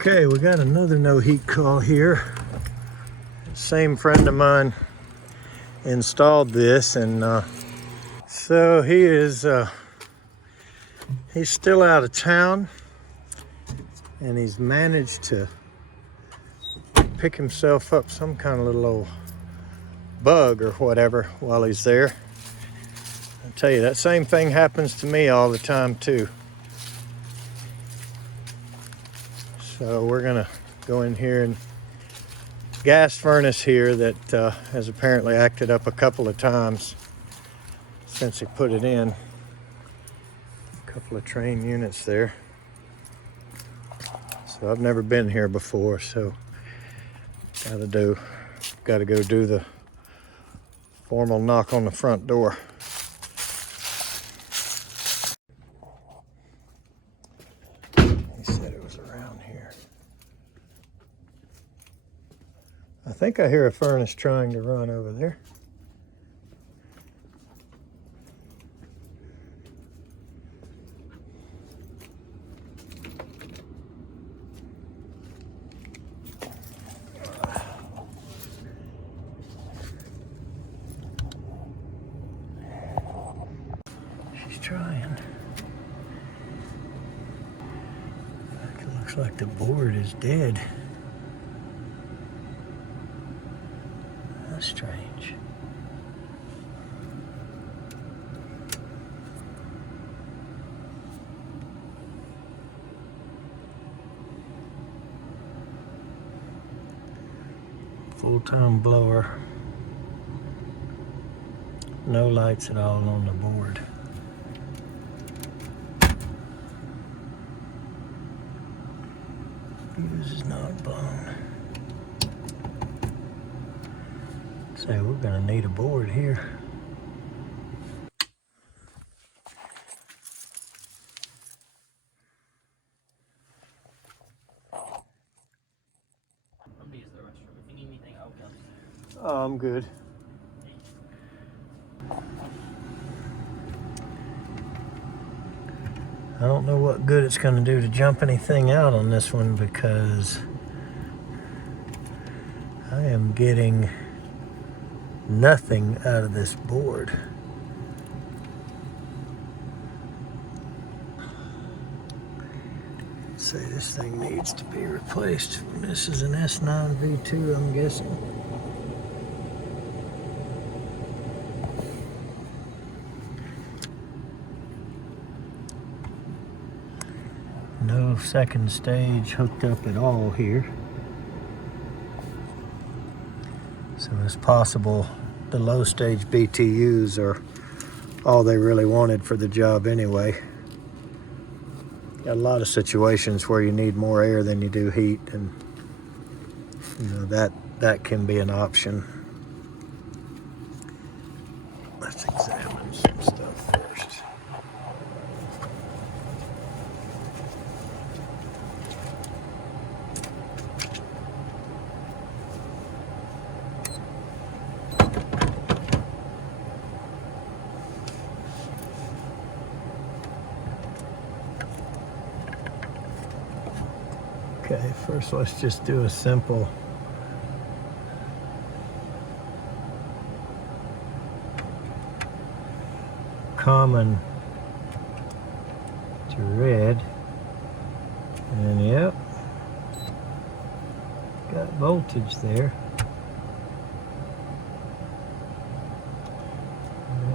Okay, we got another no heat call here. Same friend of mine installed this, and so he's still out of town, and he's managed to pick himself up some kind of little old bug or whatever while he's there. I tell you, that same thing happens to me all the time too. So we're gonna go in here, and gas furnace here that has apparently acted up a couple of times since he put it in. A couple of Trane units there. So I've never been here before, so gotta go do the formal knock on the front door. He said it was around here. I think I hear a furnace trying to run over there. She's trying. It looks like the board is dead. That's strange. Full-time blower. No lights at all on the board. Fuse is not blown. So we're gonna need a board here. Oh, I'm good. I don't know what good it's going to do to jump anything out on this one, because I am getting nothing out of this board. Let's say this thing needs to be replaced. This is an S9V2, I'm guessing. No second stage hooked up at all here. So it's possible the low stage BTUs are all they really wanted for the job anyway. Got a lot of situations where you need more air than you do heat, and you know that can be an option. Let's examine some stuff first. Okay, first let's just do a simple common to red, and yep, got voltage there.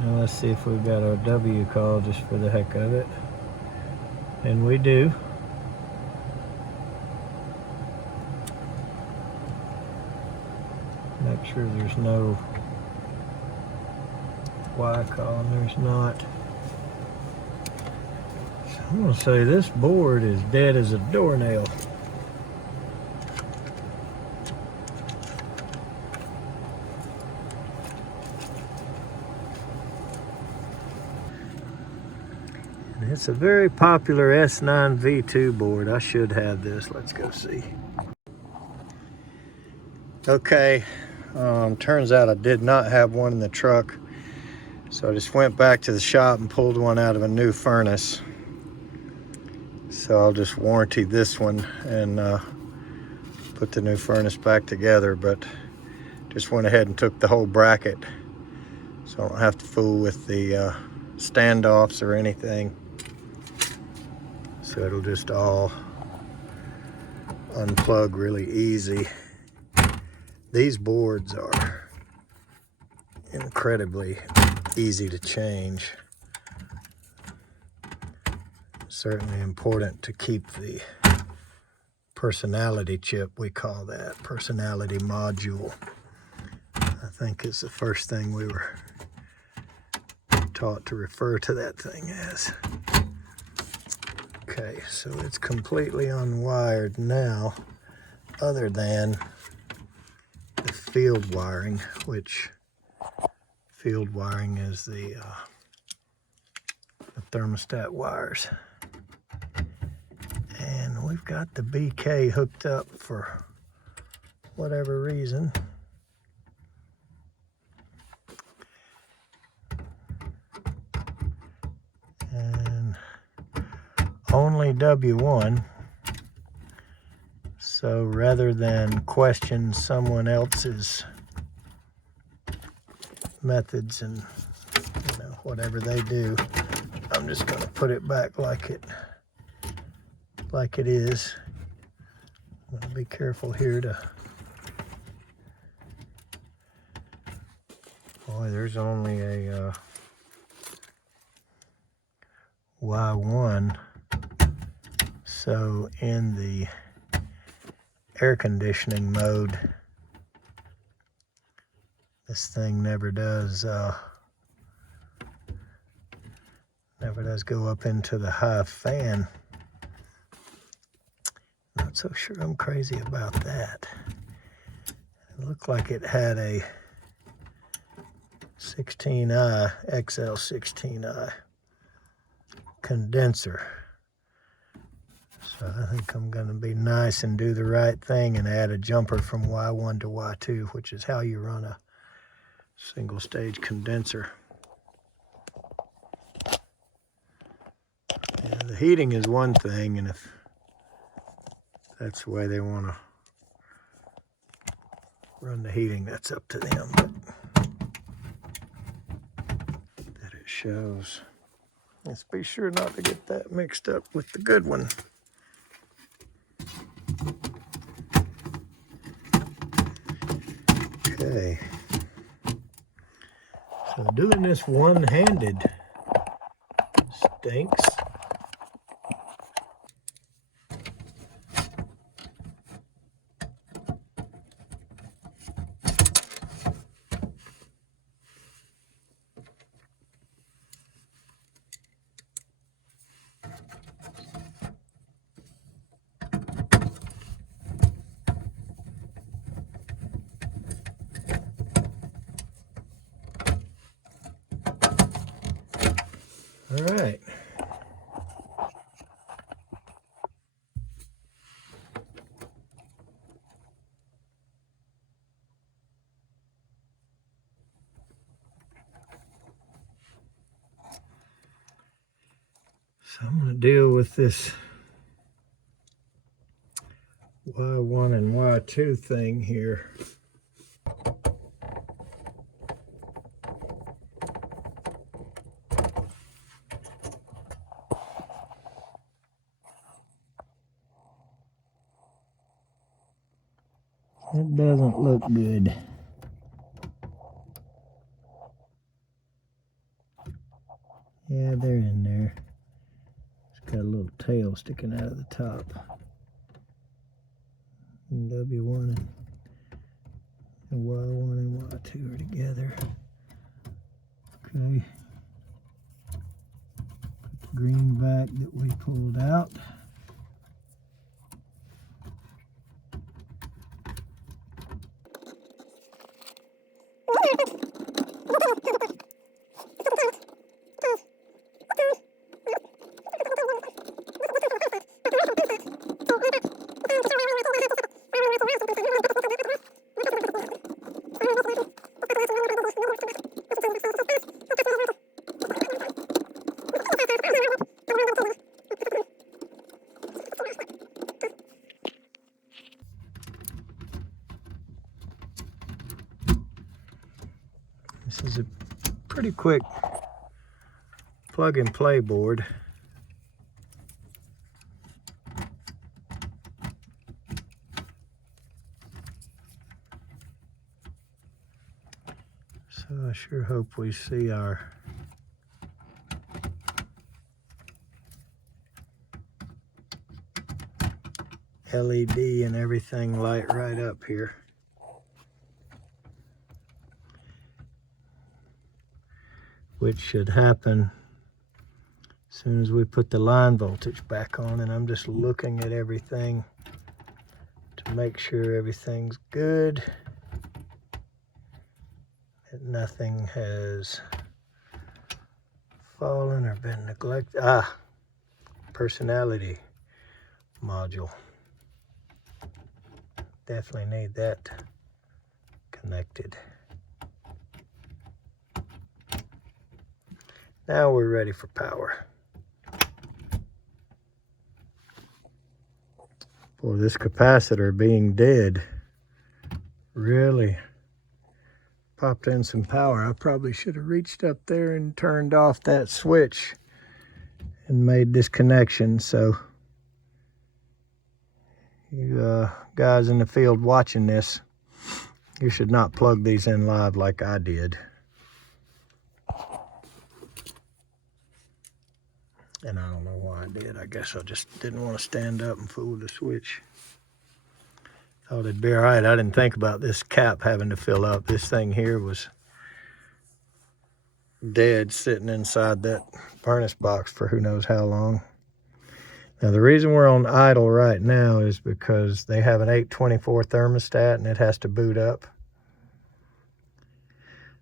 Now let's see if we've got our W call just for the heck of it, and we do. Make sure there's no Y call, and there's not. So I'm gonna say this board is dead as a doornail. And it's a very popular S9V2 board. I should have this. Let's go see. Okay, turns out I did not have one in the truck, so I just went back to the shop and pulled one out of a new furnace. So I'll just warranty this one and put the new furnace back together, but just went ahead and took the whole bracket so I don't have to fool with the standoffs or anything. So it'll just all unplug really easy. These boards are incredibly easy to change. Certainly important to keep the personality chip, we call that, personality module. I think is the first thing we were taught to refer to that thing as. Okay, so it's completely unwired now, other than the field wiring, which field wiring is the thermostat wires. And we've got the BK hooked up for whatever reason. And only W1. So rather than question someone else's methods and whatever they do, I'm just going to put it back like it is. I'm going to be careful here to... Boy, there's only a Y1. So in the air conditioning mode, this thing never does go up into the high fan. Not so sure I'm crazy about that. It looked like it had a 16i, XL16i condenser. So I think I'm going to be nice and do the right thing and add a jumper from Y1 to Y2, which is how you run a single stage condenser. Yeah, the heating is one thing, and if that's the way they want to run the heating, that's up to them. But that it shows. Let's be sure not to get that mixed up with the good one. Okay. So doing this one-handed stinks. All right. So I'm going to deal with this Y1 and Y2 thing here. It doesn't look good. Yeah, they're in there. It's got a little tail sticking out of the top. And W1 and Y1 and Y2 are together. Okay. Put the green back that we pulled out. This is a pretty quick plug and play board. So I sure hope we see our LED and everything light right up here. Which should happen as soon as we put the line voltage back on, and I'm just looking at everything to make sure everything's good, that nothing has fallen or been neglected. Personality module. Definitely need that connected. Now we're ready for power. Boy, this capacitor being dead really popped in some power. I probably should have reached up there and turned off that switch and made this connection. So you guys in the field watching this, you should not plug these in live like I did. And I don't know why I did. I guess I just didn't want to stand up and fool the switch. Thought it'd be all right. I didn't think about this cap having to fill up. This thing here was dead, sitting inside that furnace box for who knows how long. Now the reason we're on idle right now is because they have an 824 thermostat and it has to boot up.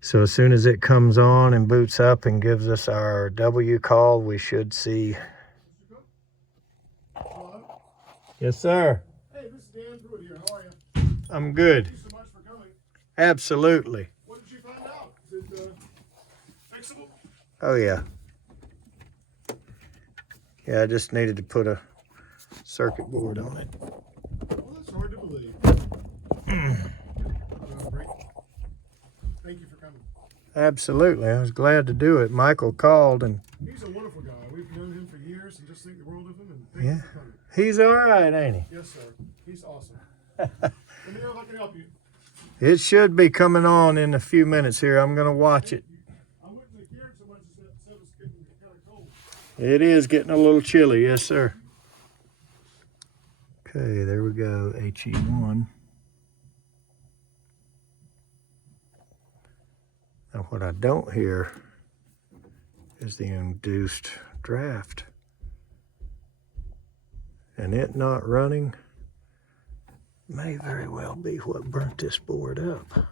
So as soon as it comes on and boots up and gives us our W call, we should see. Hello? Yes, sir. Hey, this is Dan Pruitt here. How are you? I'm good. Thank you so much for coming. Absolutely. What did you find out? Is it fixable? Oh, yeah. Yeah, I just needed to put a circuit board on it. Well, that's hard to believe. Great. Thank you for coming. Absolutely. I was glad to do it. Michael called and... He's a wonderful guy. We've known him for years and just think the world of him. And thank you for coming. He's all right, ain't he? Yes, sir. He's awesome. Let me know if I can help you. It should be coming on in a few minutes here. I'm going to watch it. I wouldn't have cared so much as that stuff was getting kind of cold. It is getting a little chilly. Yes, sir. Okay, there we go. HE1. Now what I don't hear is the induced draft. And it not running may very well be what burnt this board up.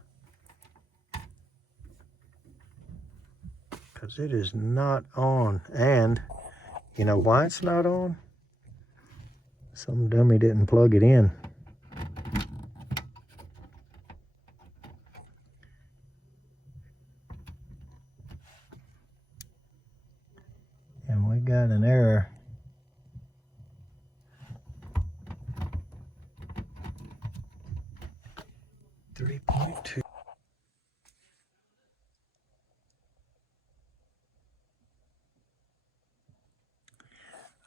Because it is not on. And you know why it's not on? Some dummy didn't plug it in. And we got an error. .2.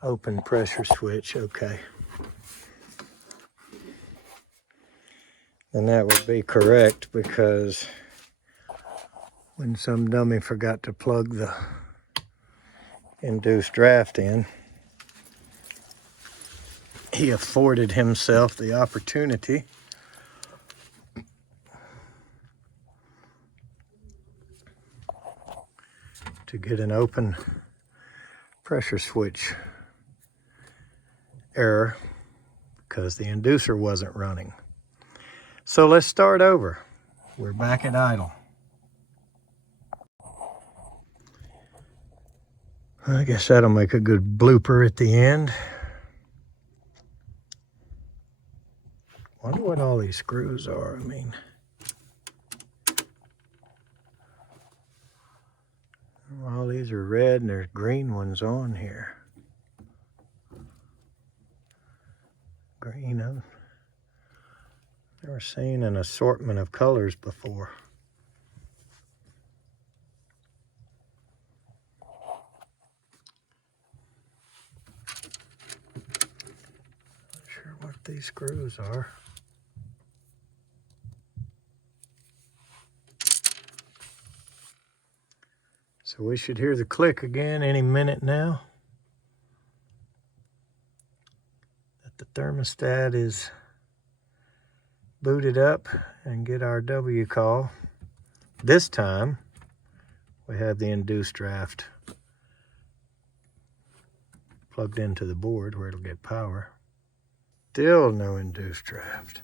Open pressure switch, okay. And that would be correct because when some dummy forgot to plug the induced draft in, he afforded himself the opportunity to get an open pressure switch error because the inducer wasn't running. So let's start over. We're back at idle. I guess that'll make a good blooper at the end. Wonder what all these screws are. I mean, all these are red and there's green ones on here. Green, I've never seen an assortment of colors before. these screws are. So we should hear the click again any minute now. That the thermostat is booted up and get our W call. This time we have the induced draft plugged into the board where it'll get power. Still no induced draft.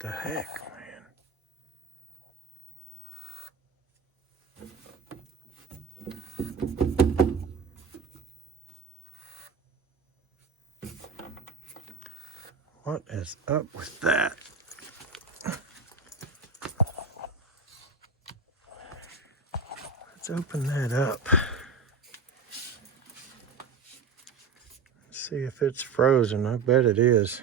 The heck, man. What is up with that? Let's open that up. See if it's frozen. I bet it is.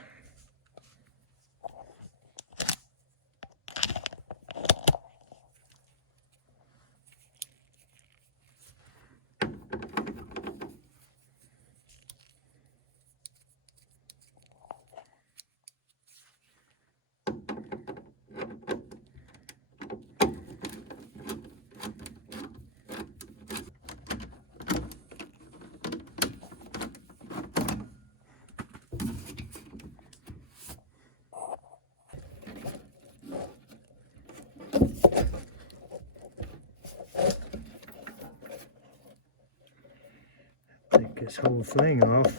Take this whole thing off.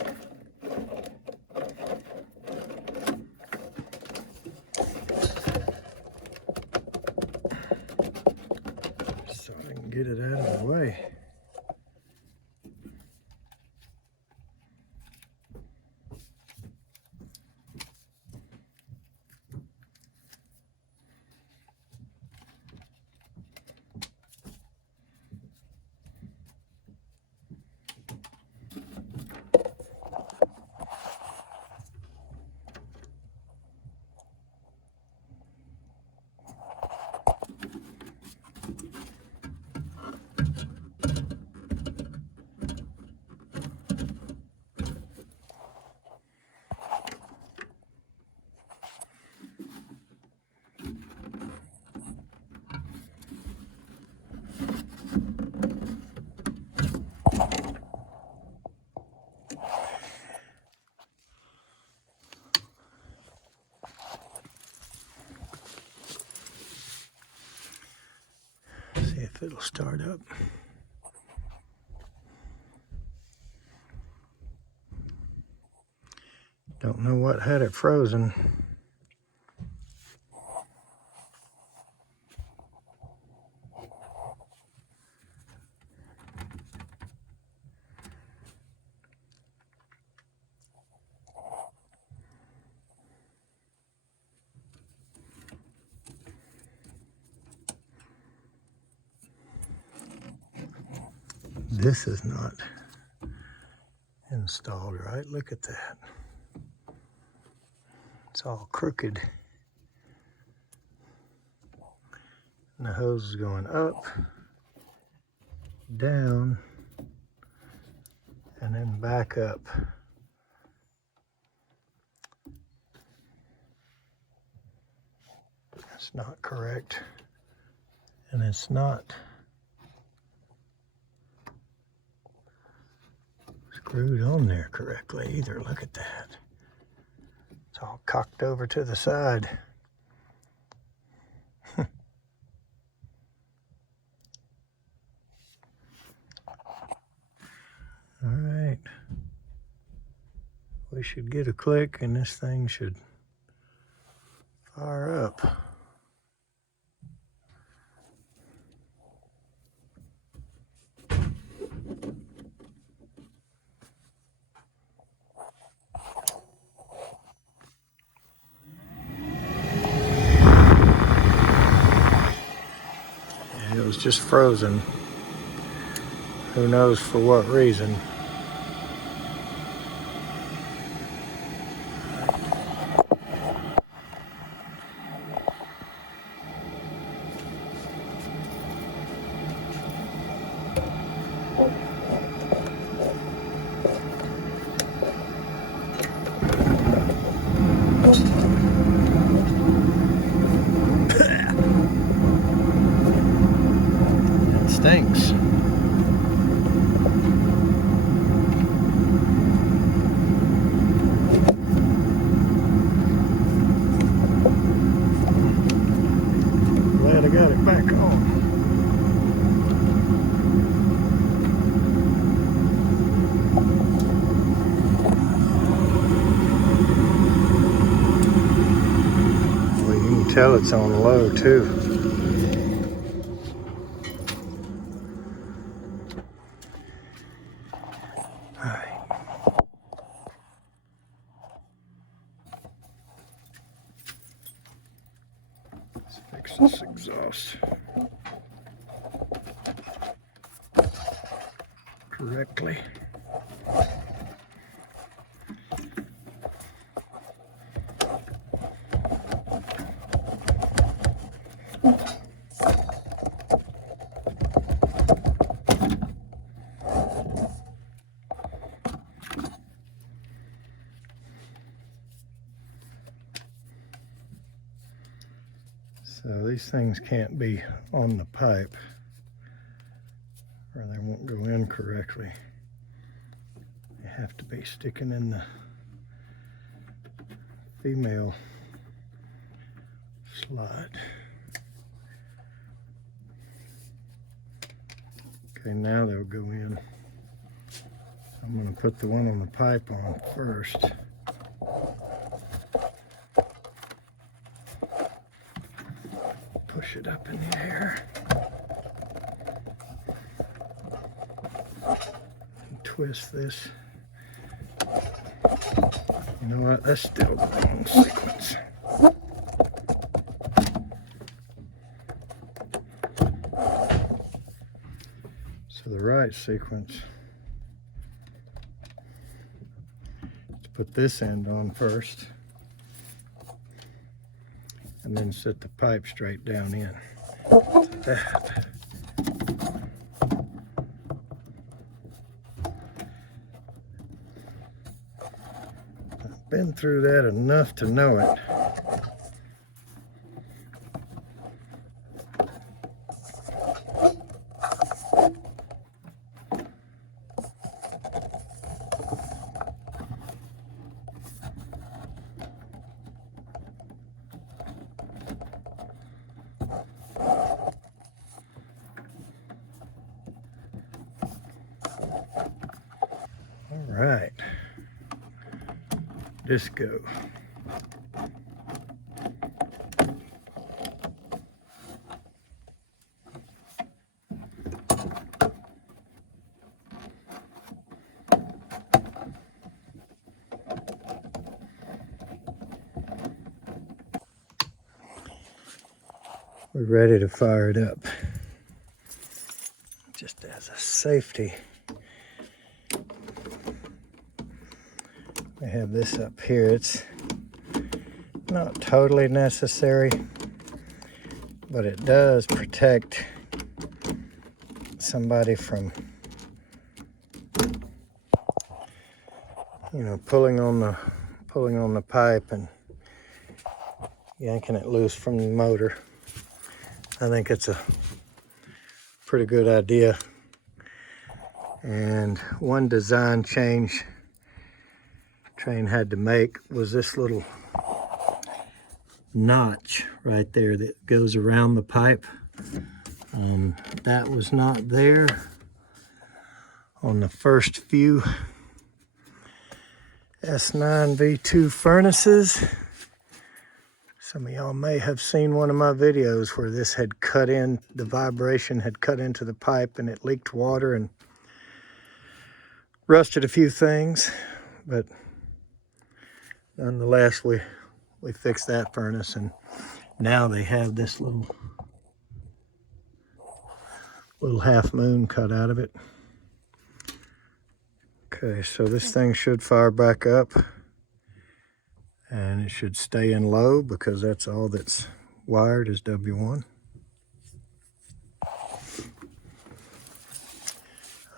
So I can get it out of the way. See if it'll start up. Don't know what had it frozen. This is not installed right. Look at that. It's all crooked. And the hose is going up, down, and then back up. That's not correct. And it's not screwed on there correctly either. Look at that. It's all cocked over to the side. All right. We should get a click and this thing should fire up. It was just frozen. Who knows for what reason. tell it's on low too. All right. Let's fix this exhaust correctly. So these things can't be on the pipe or they won't go in correctly. They have to be sticking in the female slot. Okay, now they'll go in. I'm going to put the one on the pipe on first. Push it up in the air. And twist this. You know what? That's still the wrong sequence. So the right sequence is put this end on first and then set the pipe straight down in. Like that. I've been through that enough to know it. All right, disco. We're ready to fire it up. Just as a safety, I have this up here. It's not totally necessary, but it does protect somebody from, you know, pulling on the pipe and yanking it loose from the motor. I think it's a pretty good idea. And one design change Trane had to make was this little notch right there that goes around the pipe. That was not there on the first few S9V2 furnaces. Some of y'all may have seen one of my videos where this had cut in, the vibration had cut into the pipe and it leaked water and rusted a few things, but nonetheless we fixed that furnace, and now they have this little half moon cut out of it. Okay, so this thing should fire back up. And it should stay in low because that's all that's wired is W1.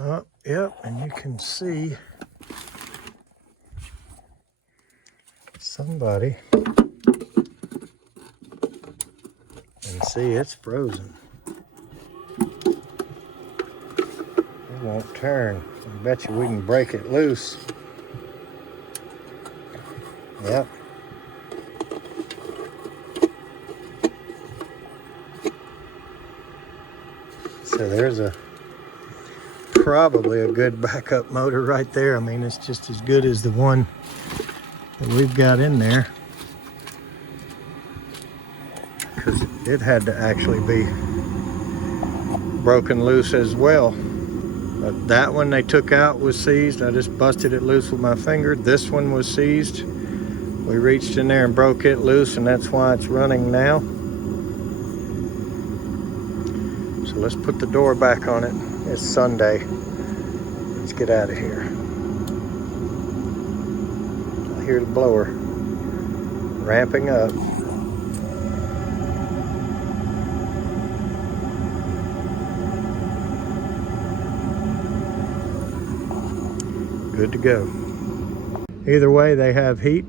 Oh, yep, and you can see somebody, and see it's frozen. It won't turn. I bet you we can break it loose. Yep. So there's probably a good backup motor right there. I mean, it's just as good as the one that we've got in there. it had to actually be broken loose as well. But that one they took out was seized. I just busted it loose with my finger. This one was seized. We reached in there and broke it loose, and that's why it's running now. So let's put the door back on it. It's Sunday. Let's get out of here. I hear the blower ramping up. Good to go. Either way, they have heat,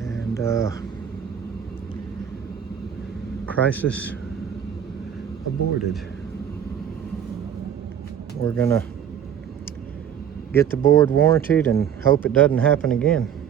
and crisis aborted. We're gonna get the board warrantied and hope it doesn't happen again.